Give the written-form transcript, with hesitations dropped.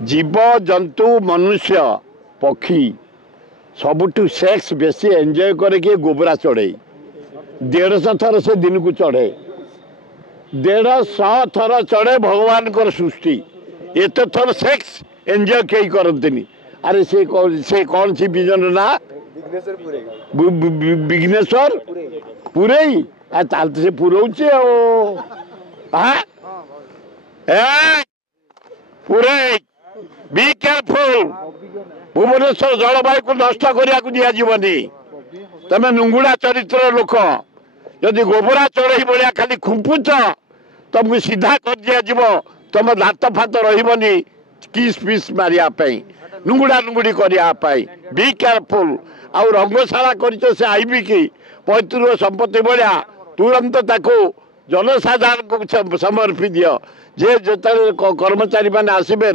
जीव जंतु मनुष्य पक्षी सबुठू सेक्स बेसी एंजॉय करे कि गोबरा चढ़े 150 थर से दिन को चढ़े 150 थर चढ़े भगवान कर सृष्टि एत थर सेक्स एंजॉय कई करते अरे से कौन सी विजन ना विघ्नेश्वर पूरे से पुरौचे पूरे बी केयरफुल भुवनेश्वर जलवायु को नष्ट करने को दिज्वनी तमें नुंगुड़ा चरित्र लोक जदि गोबरा चढ़ई भाया खाली खुंपुच तुमको सीधा कर दिज्व तुम दात फात रही किस पिस मारे नुंगुड़ा नुंगुड़ी करने बी केयरफुल आउ रंगशाला कर आईबी की पैतृक संपत्ति भाया तुरंत ताको जनसाधारण को समर्पी दियो जे जो कर्मचारी मैंने आसबे